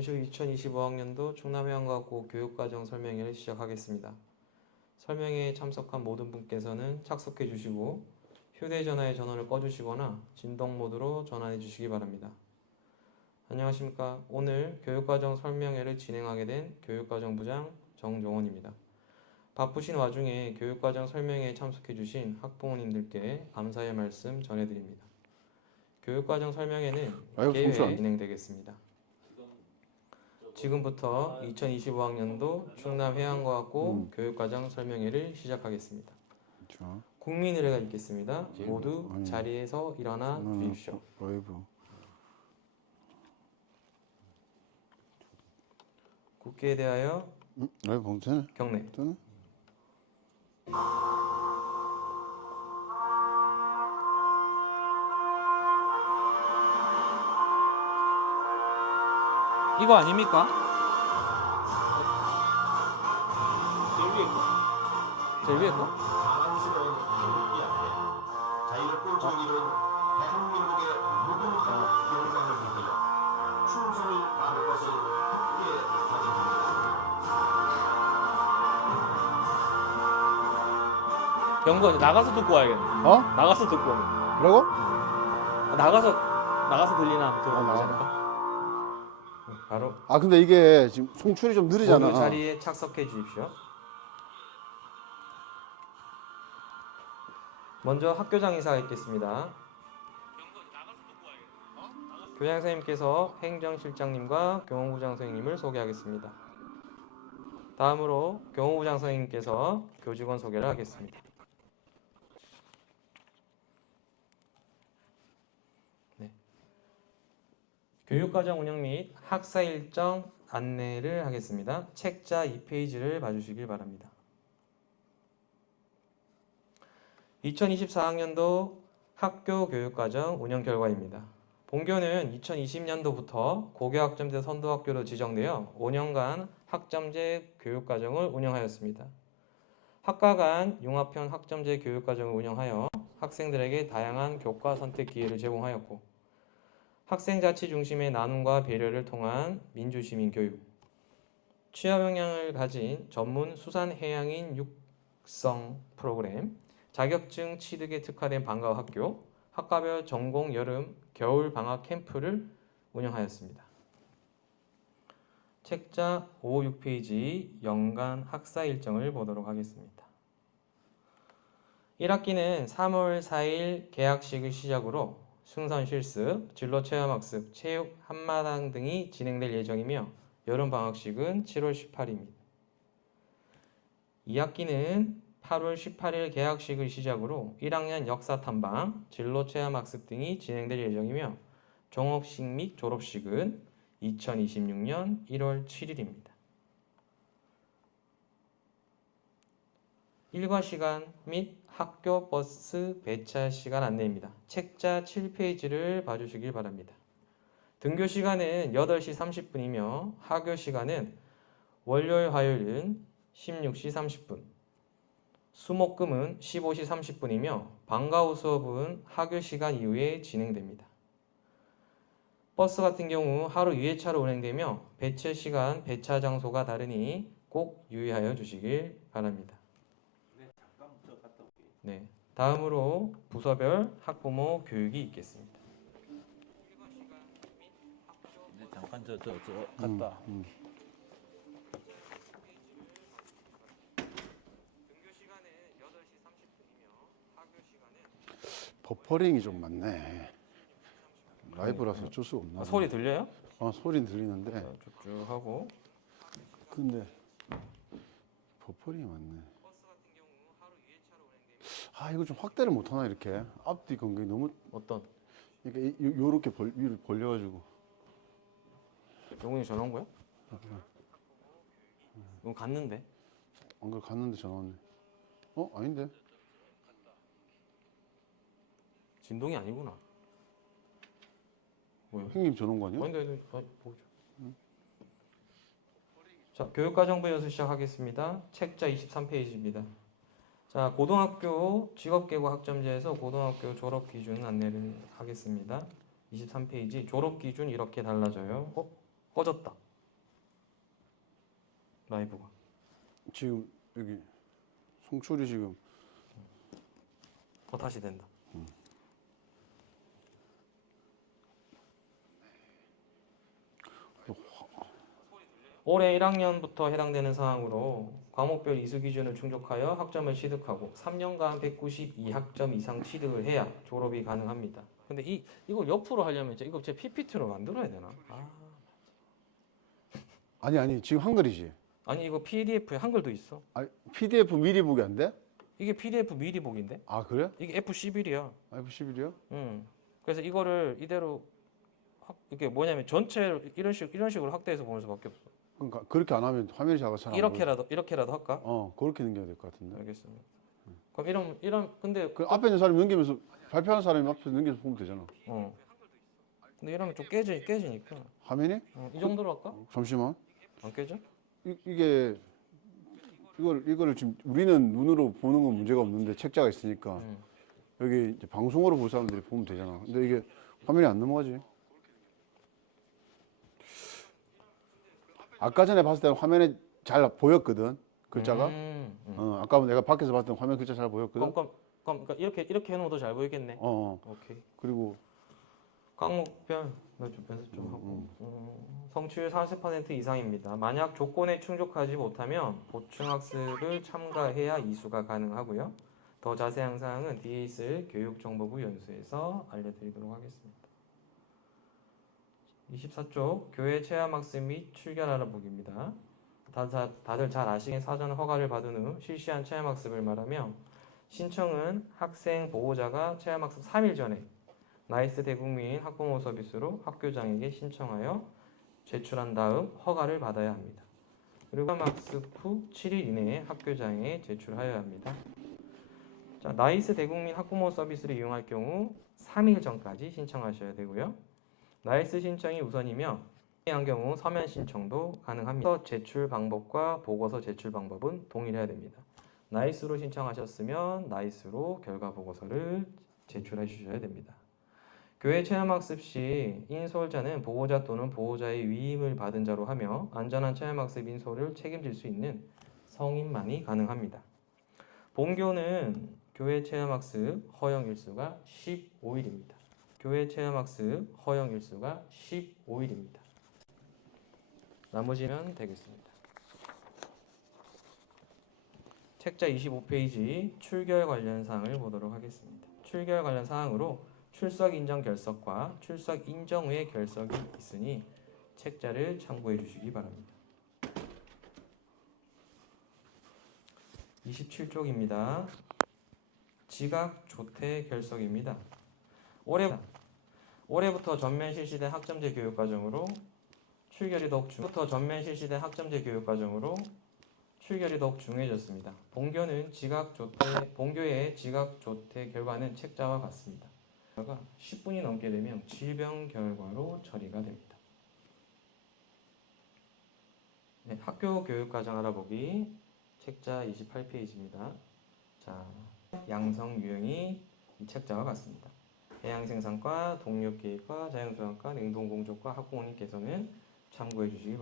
잠시 후 2025학년도 충남해안과학고 교육과정 설명회를 시작하겠습니다. 설명회에 참석한 모든 분께서는 착석해 주시고 휴대전화의 전원을 꺼주시거나 진동 모드로 전환해 주시기 바랍니다. 안녕하십니까. 오늘 교육과정 설명회를 진행하게 된 교육과정부장 정종원입니다. 바쁘신 와중에 교육과정 설명회에 참석해 주신 학부모님들께 감사의 말씀 전해드립니다. 교육과정 설명회는 아이고, 개회 송수환. 진행되겠습니다. 지금부터 2025학년도 충남 해양과학고 음. 교육과정 설명회를 시작하겠습니다. 자, 국민의례가 있겠습니다. 모두 아니. 자리에서 일어나 하나, 주십시오. 라이브. 국기에 대하여 음, 라이브 봉투네? 경례. 다할 것을 굳게 다짐합니다. 경고 나가서 듣고 와야겠네. 어? 나가서 듣고 오면. 그러고? 나가서 나가서 들리나 들어보지 나가. 않을까? 응, 바로 아 근데 이게 지금 송출이 좀 느리잖아. 모두 자리에 착석해 주십시오. 먼저 학교장 인사가 있겠습니다. 교장 선생님께서 행정실장님과 교무부장 선생님을 소개하겠습니다. 다음으로 교무부장 선생님께서 교직원 소개를 하겠습니다. 교육과정 운영 및 학사 일정 안내를 하겠습니다. 책자 2페이지를 봐주시길 바랍니다. 2024학년도 학교 교육과정 운영 결과입니다. 본교는 2020년도부터 고교학점제 선도학교로 지정되어 5년간 학점제 교육과정을 운영하였습니다. 학과 간 융합형 학점제 교육과정을 운영하여 학생들에게 다양한 교과 선택 기회를 제공하였고 학생 자치 중심의 나눔과 배려를 통한 민주 시민 교육, 취업 역량을 가진 전문 수산 해양인 육성 프로그램, 자격증 취득에 특화된 방과후 학교, 학과별 전공 여름, 겨울 방학 캠프를 운영하였습니다. 책자 5, 6페이지 연간 학사 일정을 보도록 하겠습니다. 1학기는 3월 4일 개학식을 시작으로 승선 실습, 진로 체험 학습, 체육 한마당 등이 진행될 예정이며 여름 방학식은 7월 18일입니다. 2학기는 8월 18일 개학식을 시작으로 1학년 역사 탐방, 진로 체험 학습 등이 진행될 예정이며 종업식 및 졸업식은 2026년 1월 7일입니다. 일과 시간 및 학교 버스 배차 시간 안내입니다. 책자 7페이지를 봐주시길 바랍니다. 등교 시간은 8시 30분이며 하교 시간은 월요일 화요일은 16시 30분, 수목금은 15시 30분이며 방과 후 수업은 하교 시간 이후에 진행됩니다. 버스 같은 경우 하루 2회차로 운행되며 배차 시간, 배차 장소가 다르니 꼭 유의하여 주시길 바랍니다. 네, 다음으로 부서별 학부모 교육이 있겠습니다. 네, 잠깐 저 저저 음, 갔다. 음. 등교 시간은 8시 30분이며 하교 시간은 버퍼링이 좀 많네. 라이브라서 어쩔 수 없나? 아, 소리 들려요? 아 소리는 들리는데. 자, 쭉쭉 하고 근데 버퍼링이 많네. 아 이거 좀 확대를 못 하나 이렇게 앞뒤 간격이 너무 어떤 이렇게 요- 요렇게 벌, 위를 벌려가지고 영훈이 전화 온 거야? 이건 갔는데 안 그래 갔는데 전화 왔네. 어 아닌데? 진동이 아니구나. 뭐야? 형님 전화 온 거 아니야? 아니, 아니, 아니, 보죠. 자, 교육과정부 연수 시작하겠습니다. 책자 23페이지입니다. 자, 고등학교 직업계고 학점제에서 고등학교 졸업 기준 안내를 하겠습니다. 23페이지 졸업 기준 이렇게 달라져요. 어? 꺼졌다. 라이브가. 지금 여기 송출이 지금 어 다시 된다. 올해 1학년부터 해당되는 사항으로 과목별 이수 기준을 충족하여 학점을 취득하고 3년간 192학점 이상 취득을 해야 졸업이 가능합니다. 근데 이 이걸 옆으로 하려면 이제 이거 제 PPT로 만들어야 되나? 아, 아니 아니 지금 한글이지. 아니 이거 PDF에 한글도 있어. 아 PDF 미리 보기 안 돼? 이게 PDF 미리 보기인데 아 그래? 이게 F11이야. F11이요? 음. 그래서 이거를 이대로 확 이게 뭐냐면 전체 이런 식 이런 식으로 확대해서 보는 수밖에 없어. 그러니까 그렇게 안 하면 화면이 작아서 잘안 이렇게라도 이렇게라도 할까? 어 그렇게 넘겨야 될 것 같은데. 알겠습니다. 그럼 이런 이런 근데 그 앞에 있는 사람이 넘기면서 발표하는 사람이 앞에서 넘겨서 보면 되잖아. 어. 근데 이러면 좀 깨지 깨지니까. 화면이? 어, 이 정도로 할까? 잠시만. 안 깨져? 이, 이게 이걸 이거를 지금 우리는 눈으로 보는 건 문제가 없는데 책자가 있으니까 음. 여기 방송으로 볼 사람들이 보면 되잖아. 근데 이게 화면이 안 넘어가지. 아까 전에 봤을 때는 화면에 잘 보였거든 글자가. 음, 음. 어, 아까 내가 밖에서 때 화면 글자 잘 보였거든. 그럼, 그럼 그러니까 이렇게 이렇게 해놓으면 더 잘 보이겠네. 어, 어. 오케이. 그리고 과목별 나좀 연습 좀 하고 음, 성취율 30% 이상입니다. 만약 조건에 충족하지 못하면 보충학습을 참가해야 이수가 가능하고요. 더 자세한 사항은 뒤에 있을 교육정보부 연수에서 알려드리도록 하겠습니다. 24쪽 교회 체험 학습 및 출결 알아보기입니다. 다, 다들 잘 아시긴 사전 허가를 받은 후 실시한 체험 학습을 말하며 신청은 학생 보호자가 체험 학습 3일 전에 나이스 대국민 학부모 서비스로 학교장에게 신청하여 제출한 다음 허가를 받아야 합니다. 그리고 학습 후 7일 이내에 학교장에 제출하여야 합니다. 자, 나이스 대국민 학부모 서비스를 이용할 경우 3일 전까지 신청하셔야 되고요. 나이스 신청이 우선이며 한 경우 서면 신청도 가능합니다. 제출 방법과 보고서 제출 방법은 동일해야 됩니다. 나이스로 신청하셨으면 나이스로 결과 보고서를 제출해 주셔야 됩니다. 교회 체험학습 시 인솔자는 보호자 또는 보호자의 위임을 받은 자로 하며 안전한 체험학습 인솔을 책임질 수 있는 성인만이 가능합니다. 본교는 교회 체험학습 허용 일수가 15일입니다. 교회 체험학습 허용 일수가 15일입니다. 나머지는 되겠습니다. 책자 25페이지 출결 관련 사항을 보도록 하겠습니다. 출결 관련 사항으로 출석 인정 결석과 출석 인정 후의 결석이 있으니 책자를 참고해 주시기 바랍니다. 27쪽입니다. 지각 조퇴 결석입니다. 올해 올해부터 전면 실시된 학점제 교육 과정으로 출결이 더욱 중 부터 전면 실시된 학점제 교육 과정으로 출결이 더욱 중요해졌습니다. 본교는 지각 조퇴 본교의 지각 조퇴 결과는 책자와 같습니다. 결과가 10분이 넘게 되면 질병 결과로 처리가 됩니다. 네, 학교 교육 과정 알아보기 책자 28페이지입니다. 자, 양성 유형이 이 책자와 같습니다. 해양생산과 동력계획과 자연수학과 냉동공조과 학부모님께서는 참고해 주시기 바랍니다.